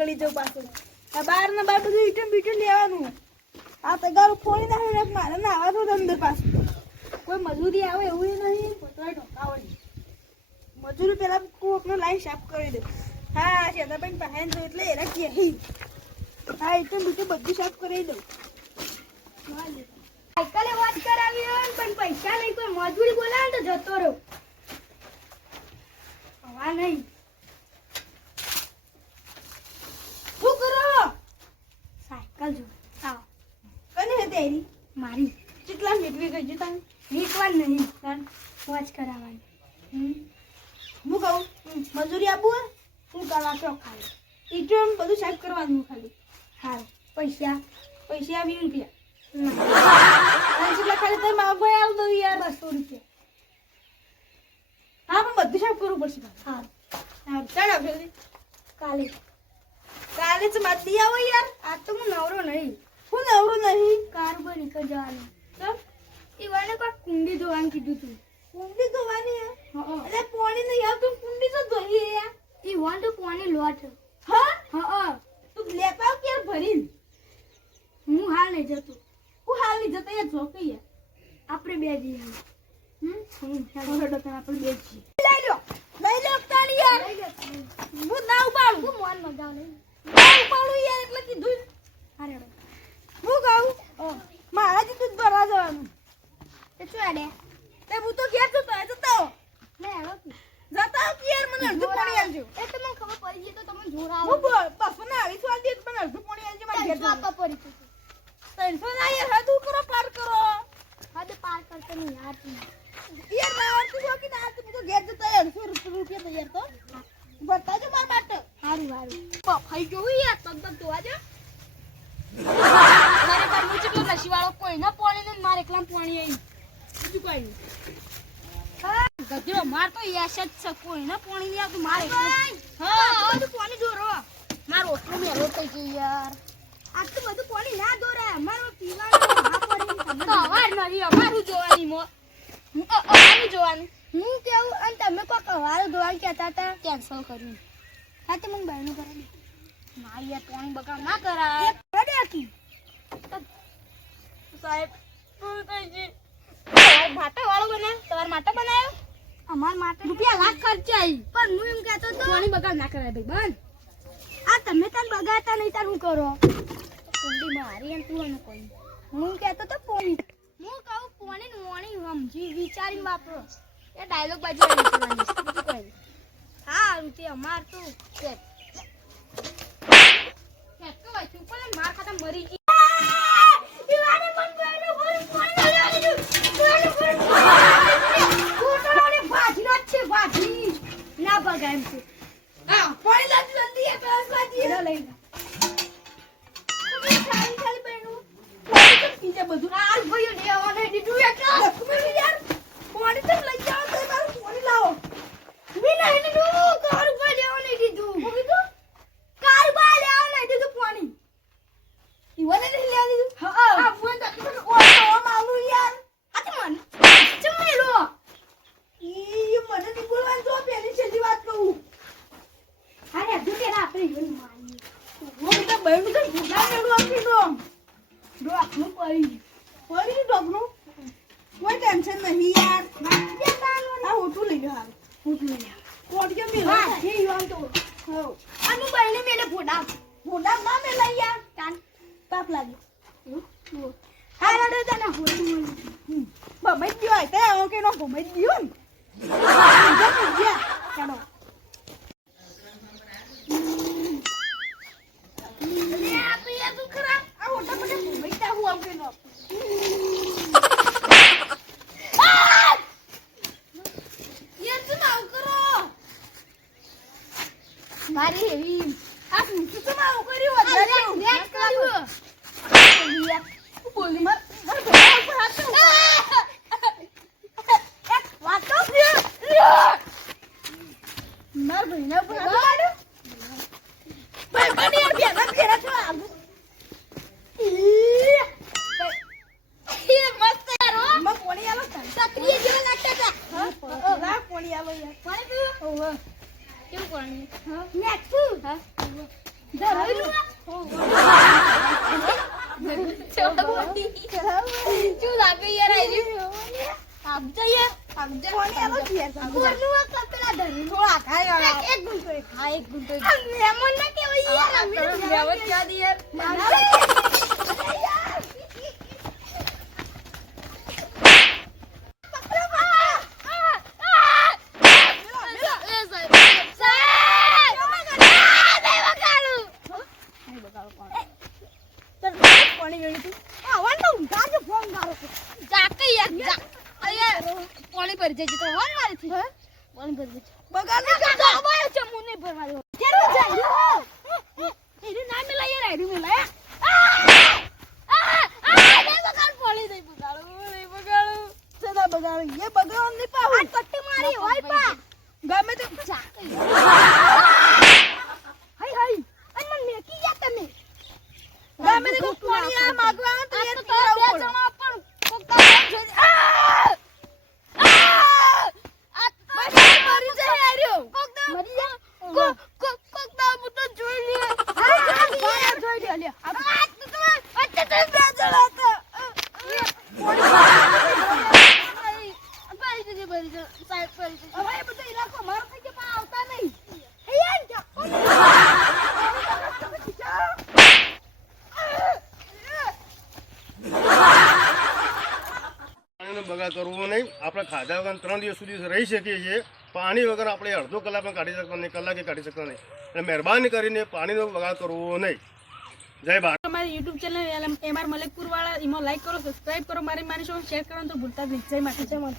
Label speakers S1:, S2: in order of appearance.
S1: ગળી જવું પાછું. આ બાર ને બાર બધું ઈટમ બીટમ લેવાનું. આ તગારું ફોડી નાખ્યું ને મારે ના આવવા તો અંદર પાછું. કોઈ મજૂરી આવે એવું નહીં. પોતવાય ઢોકાવાની મજૂરી પેલા કોકનો લાઈન સાફ કરી દે. હા શેતાભાઈ પહેન જો એટલે એના કે હી. ઈટમ બીટમ બધું સાફ કરી દઉં.
S2: સાયકલે વાત કરાવી હોય પણ પૈસા નહીં, કોઈ મજૂરી બોલાવે તો જતો રહો. હવા નહીં
S1: શું કરો
S2: સાયકલ જો આવો
S1: કને
S2: મારી
S1: કેટલા મેળવી ગઈ તને
S2: વીકવાર નહીં વાત કરાવવાની.
S1: હમ. હું કહું મજૂરી આપું હે?
S2: હું કરવા તો ખાલી?
S1: ઇન્ટરવ્યુ બધું સાહેબ કરવાનું ખાલી.
S2: હારું પૈસા
S1: પૈસા વીસ રૂપિયા કેટલા ખાલી તમે માગો એ આલ યાર.
S2: બસો રૂપિયા.
S1: હા પણ બધું સાહેબ કરવું પડશે
S2: હા.
S1: હા ચાલ જલ્દી.
S2: કાલે.
S1: કાલે જ લઈ આવો યાર.
S2: આજ તો હું નવરો નહીં.
S1: હું નવરું નહીં.
S2: કારોબાર નીકળ જવાનું.
S1: ચમ
S2: એ વાને કોઈ કુંડી ધોવાનું કીધું તું.
S1: કુંડી ધોવાની એટલે પાણી નહીં આવતું કુંડી તો ધોઈએ યાર
S2: ઈ વાન તો પાણી લોટ.
S1: હા?
S2: હા
S1: તું લેતા કે ભરીને?
S2: હું હાલ નહીં જતો.
S1: હું હાલ નહીં જતો યાર જોકે યાર
S2: આપણે બે જઈએ
S1: હમ?
S2: હું
S1: હરડો તો આપણે બે જઈએ લઈ લો લઈ લો હું ના ઉપાડું.
S2: હું મોન મજા નહીં.
S1: ના ઉપાડું યાર એટલે કીધું. ને. હું. કહું મારા જ દૂધ ભરવા જવાનું.
S2: એ શું આડે?
S1: તે હું તો ઘેર જતો એ જતો. આવો.
S2: મેં કી
S1: જતા આવ યાર મને અડધું પાણી આલજો
S2: એ તો મને ખબર પડી ગઈ તો તમે જોર આવો.
S1: હું બસો ના આવી વાલ દે પણ અડધું પાણી આલજો મારે ઘેર
S2: જવા પડી તું
S1: ત્રણસો ના યાર હદ કરો પાર કરો.
S2: હદ પાર કરતો નહીં યાર
S1: યાર ના આવડતું છો કે ના આવડતું તો ઘેર જતો અઢીસો રૂપિયા તૈયાર તો. બતાજો મારા માટે.
S2: સારું સારું
S1: બફાઈ જોવું યાર તગ જોવા દે મારે પર હું જેટલો નસીવાળો પાણી ને મારે એકલા પાણી આવી. બીજું કોઈ નહીં. ગધેડો માર તો યશ જ છે. કોઈ પાણી નહીં આવતું મારે હા આવો પાણી દોરો. મારો ઓટલો મેલો થઈ ગયો યાર.
S2: આટલું બધું પાણી ના દોરાય અમારે પીવાનું
S1: તો અવાર નથી અમારું જોવાની મો અમારું જોવાનું.
S2: હું કેવું? અને તમે કોઈ કવારો ધોવાનું કહેતા હતા?
S1: કેન્સલ કર્યું.
S2: હા તો મને બહેનો કરાવી
S1: ના. યાર પાણી બગાડ ના કરાય. સાહેબ શું થઈ ગયું? તમારે માટા વાળો બને. તમારે માટા બનાવ્યો?
S2: અમાર માટે
S1: રૂપિયા લાખ ખર્ચાઈ
S2: પણ હું એમ કહેતો તો
S1: પાણી બગાડ ના કરાય ભાઈ બંધ.
S2: આ તમે તાર બગાડતા નહીં તાર હું કરો?
S1: કુંડી મારી એમ તું કોઈ
S2: હું કહેતો તો પોણી હું કહું પોણી મોણી સમજી વિચારીને વાપરો.
S1: એ ડાયલોગ બાજુ આવી જવાની
S2: સારું તે અમાર તો
S1: વાંચ્યું પણ માર ખાતા મરી ગઈ
S2: ના એમ છે.
S1: હા પાણી લાજ જલ્દી એ પેલા લાજી
S2: એનો લઈ લો.
S1: ખાલી ખાલી પાણી તો પીજે બધું આ
S2: ભાઈઓ લેવાને દીધું એટલે.
S1: લક્ષ્મી યાર પાણી તો લઈ જાઓ તો મારું પાણી લાવો
S2: મી નહીં દીધું કાર ઉપર લેવાને દીધું
S1: હું કીધું
S2: કાર ઉપર લેવાને દીધું પાણી
S1: ઈવને નહીં લેવા દીધું
S2: હા
S1: આ ફોન તો તમે ઓળો માલું યાર
S2: આ તો મને ચમેલો
S1: ઈ મને નહીં બોલવાનું તો પહેલી છેલ્લી વાત કહું
S2: અરે હજુ પેલા આપણે જોઈ મારી
S1: હું તો બહેનું તો ભૂખા મેળું આપી દો
S2: ડોકનું પડી.
S1: પડી ડોકનું કોઈ ટેન્શન નહીં યાર. આ હોટું લઈ લો હારું કોટ કે મેલો
S2: હા જે યોન તો.
S1: હો
S2: અનુ બહેને મેલે ફોટા
S1: મોઢા ના મેલા યાર.
S2: તાન.
S1: પાપ લાગે.
S2: હા રડે તને હોળી મળી.
S1: ગયો તે આવો કે નો ભમાઈ ગયો ને. તો ચાલો.
S2: મારી એવી
S1: આ શું તું આવું કર્યું વધારે.
S2: નેટ કર્યું
S1: તું બોલી માર. માર ભલા ઉપર હાથ તો
S2: વાતો
S1: માર ભાઈના ઉપર હાથ પાડ્યો ભાઈ બની યાર બેના ફેરા છો આગુ ઈ
S2: એ મસ્ત યાર હો
S1: માં કોણી
S2: સક્રિય જેવા લાગતા હતા
S1: લા કોણી આલો યાર
S2: કોણે તું
S1: ઓહો
S2: કેવું પાણી
S1: હા
S2: નેટ
S1: હા
S3: ધરેલું આ? શું લાગે યાર આપજો યાર આપજો
S1: પાણી છે
S3: કોનું આ કપડા
S1: થોડા.
S3: એક એક. ના કહેવાય યાર અમે
S1: ક્યાં યાર?
S3: ભરી જજે તો વન મારી થી પાણી ભરી જજે
S1: બગાડ નહીં કરતો.
S3: આવા છે મું નહીં ભરવા દેવો કેરું જાય એરી ના મેલા યાર એરી મેલા આ આ આ લે બગાડ પાણી દઈ બગાડો નહીં બગાડો
S1: સદા બગાડ. એ બગાડવાનું નહીં પાહું.
S3: આ કટ્ટી મારી હોય પા
S1: ગમે તે
S3: હાય હાય અને મને મેકી ગયા તમે
S1: ગમે તે કોક પાણી આ માગવા આવે તો
S3: આ
S1: એ
S3: તો
S1: પીવડાવવું
S3: બે
S1: પડે.
S3: જણા પણ કોક કામ જોઈ આ આ બસ મરી જાય આર્યો કોક દા મરી જા કોક કોક કોક દા મુ તો જોઈ લે
S1: હા, હા, જોઈ લે, લે.
S3: આ તો તમે અત્તે તમે બે જણા હતા પડી જજે પડી જજે સાહેબ પડી જજે
S1: હવે એ બધું ઇલાકો મારો થઈ ગયો, પણ આવતા નહીં.
S3: અહીંયા જા
S4: પાણીનો બગાડ કરવો નહીં આપણે ખાધા વગર ત્રણ દિવસ સુધી રહી શકીએ છીએ. પાણી વગર આપણે અડધો કલાક પણ કાઢી શકતા નહીં, કલાકે કાઢી શકતા નહીં. એટલે મહેરબાની કરીને પાણીનો બગાડ કરવો નહીં. જય ભારત
S1: અમારી YouTube channel M R Malekpur વાળા એમાં લાઈક કરો સબસ્ક્રાઈબ કરો, મારી મારી શો શેર કરો તો ભૂલતા જ નહીં. જય માતા જય માતા